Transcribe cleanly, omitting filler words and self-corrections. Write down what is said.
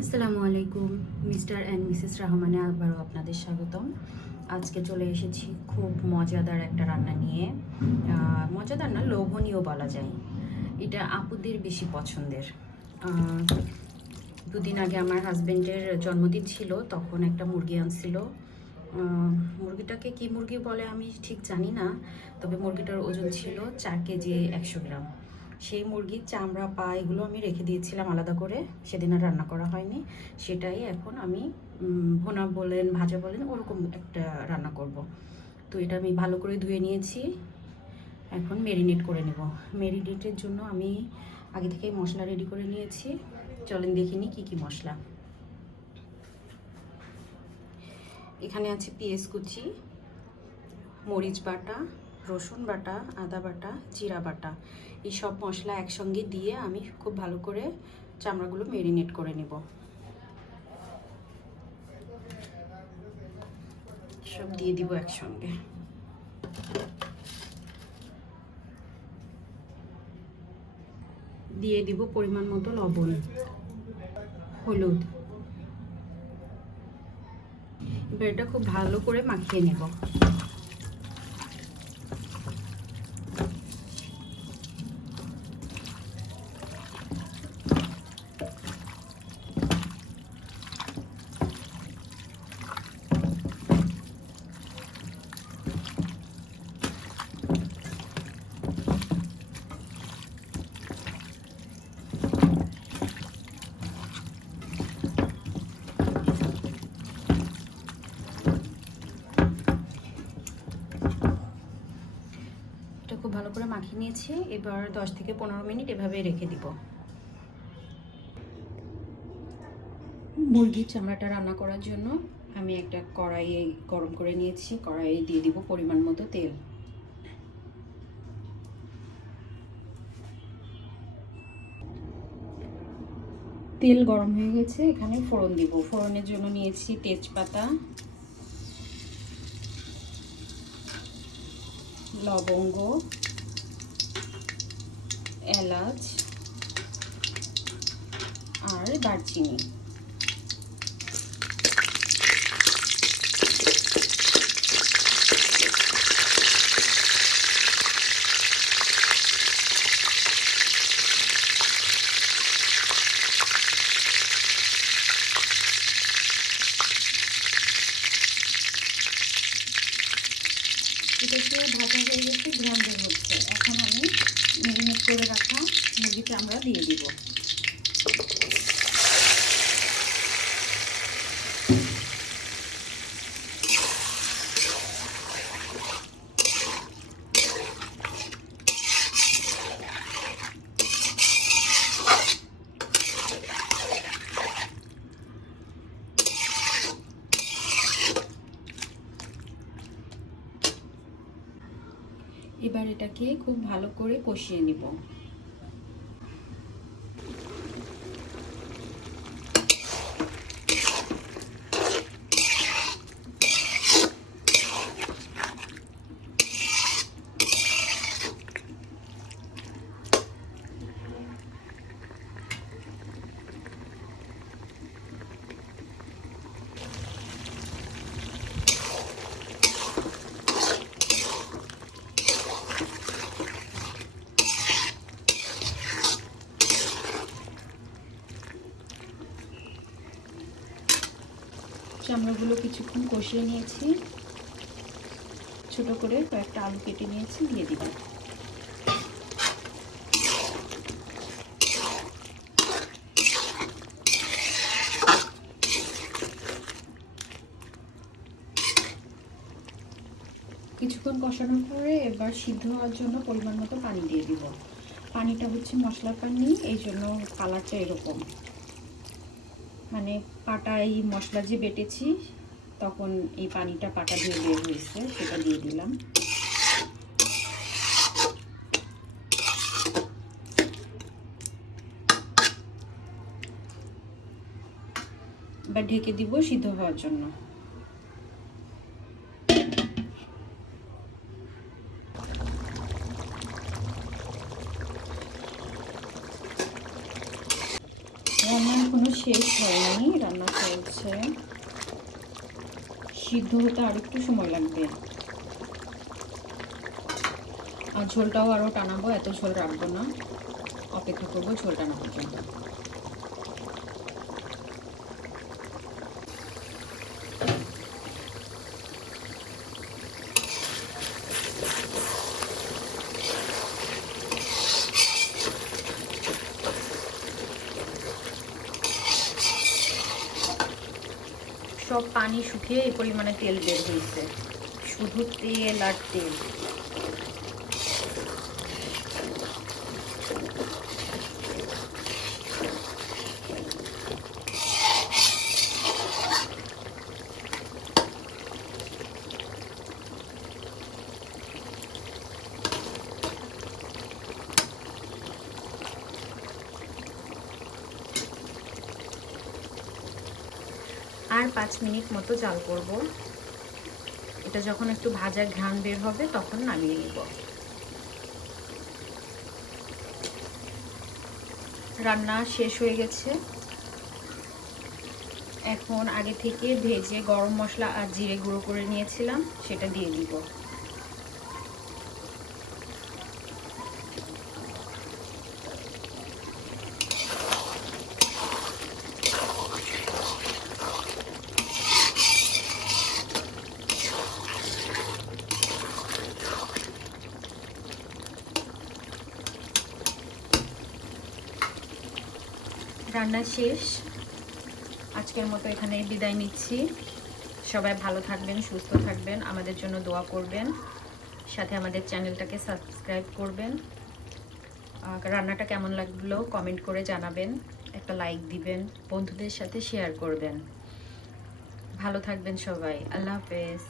আসসালামু আলাইকুম। Mister and Mrs রহমানে আবারও আপনাদের স্বাগতম। আজকে চলে এসেছি খুব মজাদার একটা রান্না নিয়ে। মজাদার না, লোভনীয় বলা যায়। এটা আপুদের বেশি পছন্দের। আহ, দুদিন আগে আমার হাজব্যান্ডের জন্মদিন ছিল, তখন একটা মুরগি আনছিল। মুরগিটাকে কি মুরগি বলে আমি ঠিক জানি না, তবে মুরগিটার ওজন ছিল 4 কেজি 100 গ্রাম। সেই মুরগির চামড়া পা এগুলো আমি রেখে দিয়েছিলাম আলাদা করে, সেদিন আর রান্না করা হয়নি। সেটাই এখন আমি ভুনা বলেন ভাজা বলেন ওরকম একটা রান্না করব। তো এটা আমি ভালো করে ধুয়ে নিয়েছি, এখন মেরিনেট করে নেব। মেরিনেটের জন্য আমি আগে থেকেই মশলা রেডি করে নিয়েছি। চলেন দেখিনি কি কি মশলা। এখানে আছে পেঁয়াজ কুচি, মরিচ বাটা, রসুন বাটা, আদা বাটা, জিরা বাটা। এই সব মশলা একসঙ্গে দিয়ে আমি খুব ভালো করে চামড়াগুলো মেরিনেট করে নেব। সব দিয়ে দিব একসঙ্গে। দিয়ে দিব পরিমাণ মতো লবণ, হলুদ। এবার এটা খুব ভালো করে মাখিয়ে নেব। খুব ভালো করে মাখিয়ে নিয়েছি। এবার 10 থেকে 15 মিনিট এভাবে রেখে দিব। মুরগির চামড়াটা রান্না করার জন্য আমি একটা কড়াই গরম করে নিয়েছি। কড়াইয়ে দিয়ে দিব পরিমাণ মতো তেল। তেল গরম হয়ে গেছে, এখানে ফোড়ন দিব। ফোড়নের জন্য নিয়েছি তেজপাতা, লবঙ্গ, এলাচ আর দারচিনি। এটাকে ভাজা হয়ে গেছে, ঘ্রাণ বের হচ্ছে। এখন আমি মেরিনেট করে রাখা মুরগিটা আমরা দিয়ে দিব। এবার এটাকে খুব ভালো করে কষিয়ে নিব। চামড়াগুলো কিছুক্ষণ কষিয়ে নিয়েছি। ছোট করে কয়েকটা আলু কেটে নিয়েছি, দিয়ে দিব। কিছুক্ষণ কষানোর পরে এবার সিদ্ধ হওয়ার জন্য পরিমাণ মতো পানি দিয়ে দিব। পানিটা হচ্ছে মশলার পানি, এই জন্য কালারটা এরকম। মানে পাটা এই মশলা যে বেটেছি তখন এই পানিটা পাটা দিয়ে বের হয়েছে, সেটা দিয়ে দিলাম। এবার ঢেকে দিব সিদ্ধ হওয়ার জন্য। রান্না এখনো শেষ হয়নি, রান্না চলছে, সিদ্ধ হতে আর একটু সময় লাগবে। আর ঝোলটাও আরও টানাবো, এত ঝোল রাখবো না, অপেক্ষা করবো ঝোল টানা পর্যন্ত। সব পানি শুকিয়ে এই পরিমাণে তেল বের হয়েছে, শুধু তেল আর তেল। আর 5 মিনিট মতো জাল করব। এটা যখন একটু ভাজা ঘ্রাণ বের হবে তখন নামিয়ে নিব। রান্না শেষ হয়ে গেছে। এখন আগে থেকে ভেজে গরম মশলা আর জিরে গুঁড়ো করে নিয়েছিলাম, সেটা দিয়ে দিব। রান্না শেষ, আজকের মতো এখানে বিদায় নিচ্ছি। সবাই ভালো থাকবেন, সুস্থ থাকবেন, আমাদের জন্য দোয়া করবেন, সাথে আমাদের চ্যানেলটাকে সাবস্ক্রাইব করবেন। রান্নাটা কেমন লাগলো কমেন্ট করে জানাবেন, একটা লাইক দিবেন, বন্ধুদের সাথে শেয়ার করবেন। ভালো থাকবেন সবাই, আল্লাহ হাফেজ।